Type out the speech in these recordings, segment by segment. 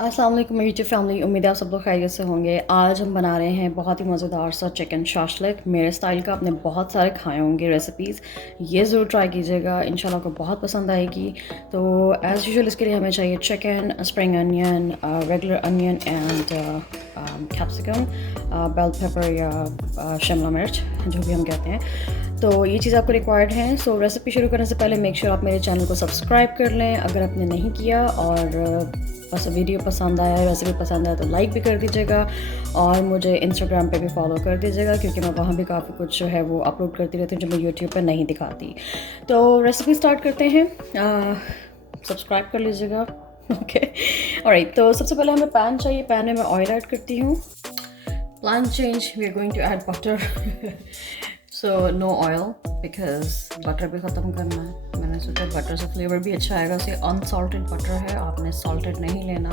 अस्सलाम वालेकुम मेरी यूट्यूब फैमिली। उम्मीद है आप सब लोग खैरियत से होंगे। आज हम बना रहे हैं बहुत ही मज़ेदार सा चिकन शाशलिक। मेरे स्टाइल का आपने बहुत सारे खाए होंगे रेसिपीज़, ये ज़रूर ट्राई कीजिएगा, इंशाल्लाह आपको बहुत पसंद आएगी। तो एज़ यूजुअल इसके लिए हमें चाहिए chicken, spring onion, regular onion and capsicum, bell pepper या शिमला मिर्च जो भी हम कहते हैं। तो ये चीज़ आपको रिक्वायर्ड है। सो रेसिपी शुरू करने से पहले मेक श्योर आप मेरे चैनल को सब्सक्राइब कर लें अगर आपने नहीं किया, और बस वीडियो पसंद आया, रेसिपी पसंद आया तो लाइक भी कर दीजिएगा, और मुझे इंस्टाग्राम पे भी फॉलो कर दीजिएगा क्योंकि मैं वहाँ भी काफ़ी कुछ जो है वो अपलोड करती रहती हूँ जो मैं यूट्यूब पे नहीं दिखाती। तो रेसिपी स्टार्ट करते हैं। सब्सक्राइब कर लीजिएगा। ओके ऑलराइट, तो सबसे पहले हमें पैन चाहिए। पैन में मैं ऑयल ऐड करती हूँ। Plan change, we are going to add butter. So no oil because butter भी ख़त्म करना है। मैंने सोचा बटर से फ्लेवर भी अच्छा आएगा। से अनसॉल्टेड बटर है, आपने सॉल्टेड नहीं लेना।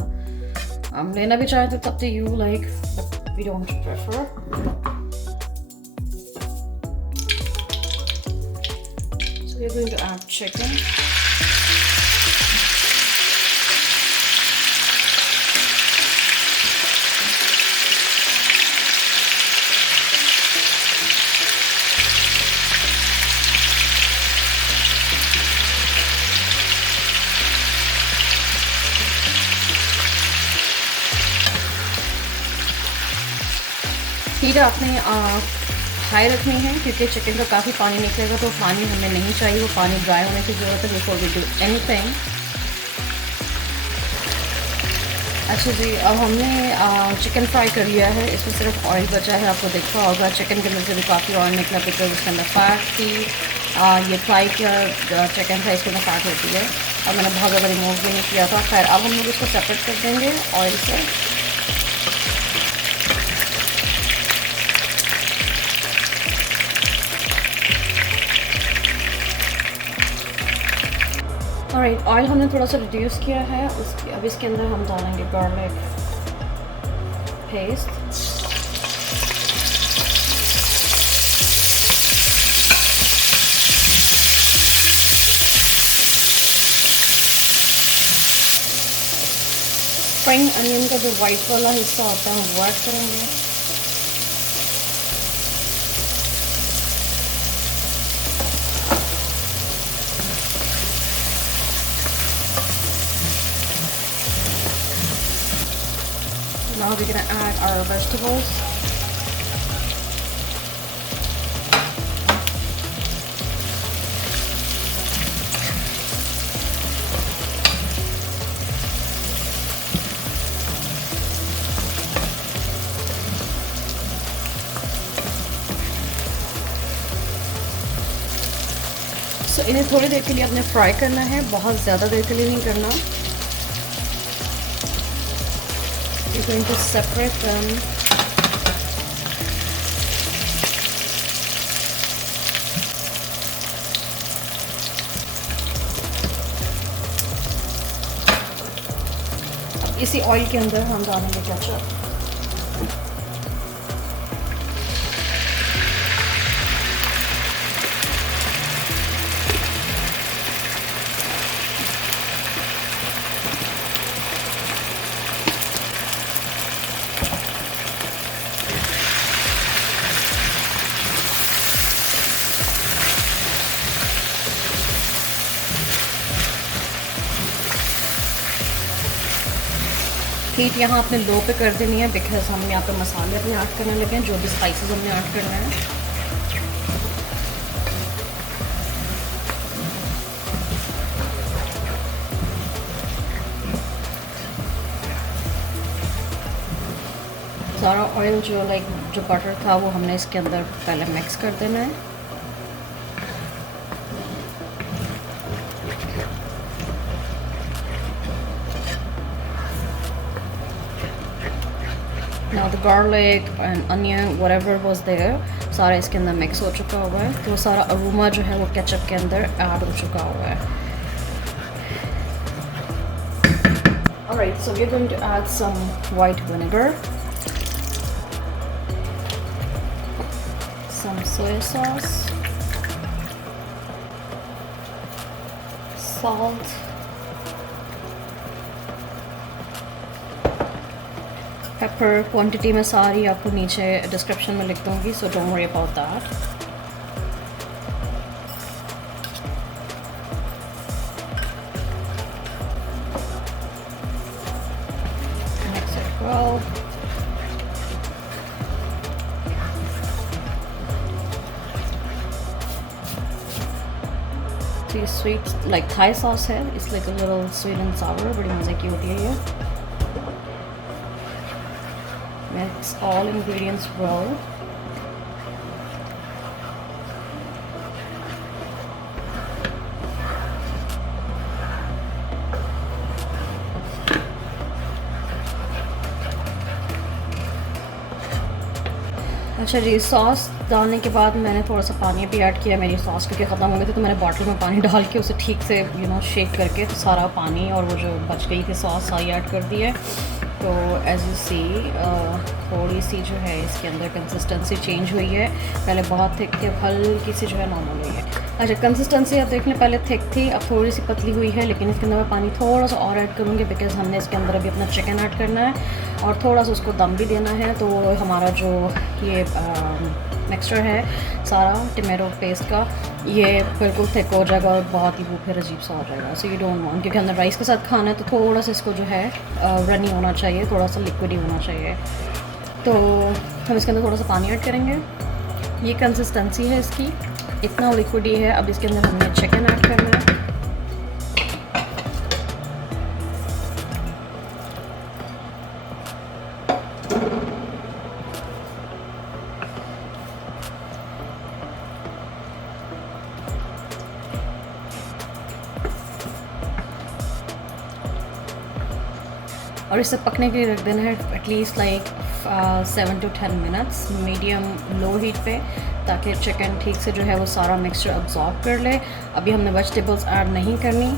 हम लेना भी चाहें तो तब तो you like, but we don't prefer. So we are going to add chicken. Heat आपने हाई रखनी है क्योंकि चिकन का काफ़ी पानी निकलेगा, तो पानी हमें नहीं चाहिए। वो पानी ड्राई होने की ज़रूरत है बिफोर वी डू एनीथिंग। अच्छा जी, अब हमने चिकन फ्राई कर लिया है। इसमें सिर्फ ऑयल बचा है। आपको देखा होगा चिकन के अंदर से भी काफ़ी ऑयल निकला बिकॉज उसके अंदर फैट थी। ये फ्राई किया चिकन था, इसके अंदर फैट होती है, और मैंने बहुत ज़्यादा रिमूव भी नहीं किया था। खैर अब हम लोग इसको सेपरेट कर देंगे ऑयल से। ऑलराइट, ऑयल हमने थोड़ा सा रिड्यूस किया है। उसके अब इसके अंदर हम डालेंगे गार्लिक पेस्ट, स्प्रिंग अनियन का जो वाइट वाला हिस्सा होता है वो ऐड करेंगे। Now we're gonna add our vegetables. So इन्हें थोड़ी देर के लिए आपने फ्राई करना है, बहुत ज़्यादा देर के लिए नहीं करना। We're going to separate them. अब इसी ऑयल के अंदर हम डालेंगे केचप। हीट यहाँ आपने लो पे कर देनी है बिकॉज हम यहाँ पे मसाले अपने ऐड करने लगे हैं, जो भी स्पाइसेस हमने ऐड करना है। सारा ऑयल जो बटर था वो हमने इसके अंदर पहले मिक्स कर देना है। Now the garlic and onion whatever was there सारा इसके अंदर मिक्स हो चुका हुआ है। तो सारा अरोमा जो है वो केचप के अंदर ऐड हो चुका हुआ है। Alright, so we're going to add some white vinegar, some soy sauce, salt, paper quantity में सारी आपको नीचे डिस्क्रिप्शन में लिख दूँगी, so don't worry about that. Mix it well. तो ये स्वीट लाइक थाई सॉस है, it's like a little sweet and सावर, बड़ी मज़े की होती है ये। Mix all ingredients well. अच्छा जी, सॉस डालने के बाद मैंने थोड़ा सा पानी भी ऐड किया। मेरी सॉस क्योंकि ख़त्म हो गई थी तो मैंने बॉटल में पानी डाल के उसे ठीक से शेक करके तो सारा पानी और वो जो बच गई थी सॉस सारी ऐड कर दी है। तो एज यू सी थोड़ी सी जो है इसके अंदर कंसिस्टेंसी चेंज हुई है, पहले बहुत थिक थी, अब हल्की सी जो है नॉर्मल हुई है। अच्छा, कंसिस्टेंसी आप देख लें, पहले थिक थी अब थोड़ी सी पतली हुई है, लेकिन इसके अंदर मैं पानी थोड़ा सा और ऐड करूँगी बिकॉज़ हमने इसके अंदर अभी अपना चिकन ऐड करना है और थोड़ा सा उसको दम भी देना है। तो हमारा जो ये मिक्सचर है सारा टमाटो पेस्ट का, ये बिल्कुल थिक हो जाएगा और बहुत ही वो फिर अजीब सा हो जाएगा। सो यू डोंट वांट, क्योंकि हमने राइस के साथ खाना है तो थोड़ा सा इसको जो है रनी होना चाहिए, थोड़ा सा लिक्विड ही होना चाहिए। तो हम इसके अंदर थोड़ा सा पानी ऐड करेंगे, ये कंसिस्टेंसी है इसकी, इतना लिक्विड ही है। अब इसके अंदर हमने चिकन ऐड करना है। और इसे पकने के लिए रख देना है at least like 7 to 10 minutes medium low heat पे, ताकि चिकन ठीक से जो है वो सारा मिक्सचर अब्जॉर्ब कर ले। अभी हमने वेजिटेबल्स ऐड नहीं करनी,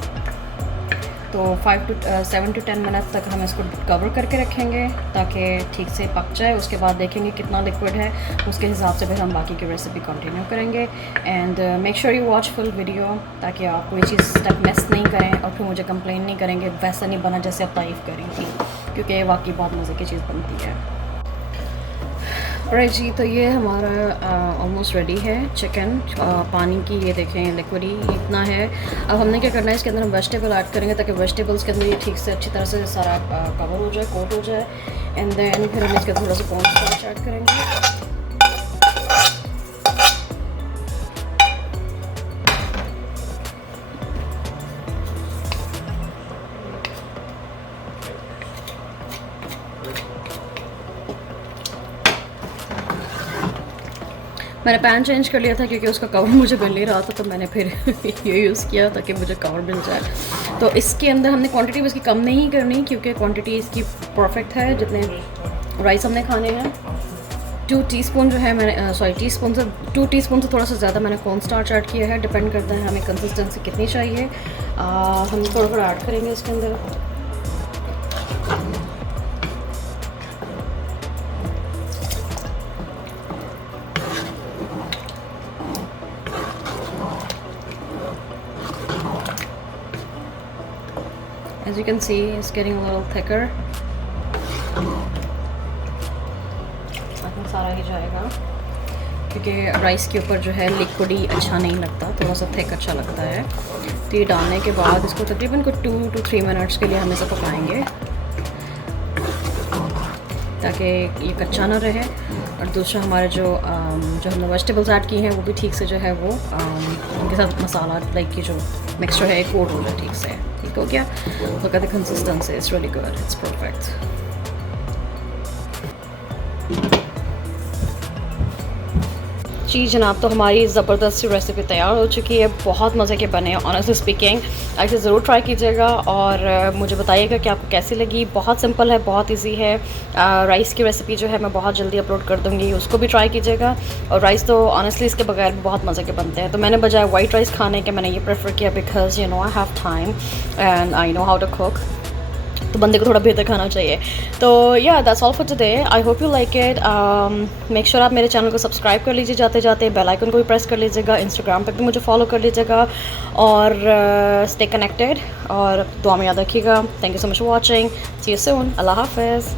तो 7 to 10 मिनट तक हम इसको कवर करके रखेंगे ताकि ठीक से पक जाए। उसके बाद देखेंगे कितना लिक्विड है, उसके हिसाब से फिर हम बाकी की रेसिपी कंटिन्यू करेंगे। And make sure you watch full video ताकि आप कोई चीज़ स्टेप मिस नहीं करें और फिर मुझे कंप्लेन नहीं करेंगे वैसा नहीं बना जैसे आप तारीफ़ करी थी, क्योंकि ये वाकई बहुत मज़े की चीज़ बनती है। राइट जी, तो ये हमारा ऑलमोस्ट रेडी है चिकन। पानी की ये देखें लिक्विड ही इतना है। अब हमने क्या करना है, इसके अंदर हम वेजिटेबल ऐड करेंगे ताकि वेजिटेबल्स के अंदर ये ठीक से अच्छी तरह से सारा कवर हो जाए, कोट हो जाए। एंड देन फिर हम इसके थोड़ा सा कॉर्न स्टार्च ऐड करेंगे। मैंने पैन चेंज कर लिया था क्योंकि उसका कवर मुझे मिल नहीं रहा था, तो मैंने फिर ये यूज़ किया ताकि मुझे कवर मिल जाए। तो इसके अंदर हमने क्वांटिटी इसकी कम नहीं करनी क्योंकि क्वांटिटी इसकी परफेक्ट है, जितने राइस हमने खाने हैं। 2 टीस्पून जो है मैंने 2 टीस्पून से थोड़ा सा ज़्यादा मैंने कॉर्न स्टार्च ऐड किया है। डिपेंड करता है हमें कंसिस्टेंसी कितनी चाहिए। हम थोड़ा थोड़ा ऐड करेंगे इसके अंदर। As you can see, it's getting a little thicker. I think सारा ही जाएगा क्योंकि राइस के ऊपर जो है लिक्विड ही अच्छा नहीं लगता, थोड़ा सा थिक अच्छा लगता है। तो ये डालने के बाद इसको तकरीबन 2 to 3 मिनट्स के लिए हम इसे पकाएंगे ताकि ये कच्चा ना रहे। और दूसरा हमारे जो हमने वेजिटेबल्स ऐड की हैं वो भी ठीक से जो है वो उनके साथ मसाला लाइक की जो मिक्सचर है कोट हो जाए ठीक से। ठीक हो गया? Look at the consistency, it's really good, it's perfect. जी जनाब, तो हमारी ज़बरदस्त सी रेसिपी तैयार हो चुकी है, बहुत मज़े के बने हैं ऑनेस्टली स्पीकिंग। ऐसे ज़रूर ट्राई कीजिएगा और मुझे बताइएगा कि आपको कैसी लगी। बहुत सिंपल है, बहुत इजी है। राइस की रेसिपी जो है मैं बहुत जल्दी अपलोड कर दूँगी, उसको भी ट्राई कीजिएगा। और राइस तो ऑनेस्टली इसके बगैर भी बहुत मज़े के बनते हैं, तो मैंने बजाय वाइट राइस खाने के मैंने ये प्रेफर किया because I have time and I know how to cook. तो बंदे को थोड़ा बेहतर खाना चाहिए। तो या that's all for today, I hope you like it. Make sure आप मेरे चैनल को सब्सक्राइब कर लीजिए जाते जाते, बेल आइकन को भी प्रेस कर लीजिएगा, इंस्टाग्राम पे भी मुझे फॉलो कर लीजिएगा और स्टे कनेक्टेड और दुआ में याद रखिएगा। Thank you so much for watching, see you soon, Allah हाफिज़।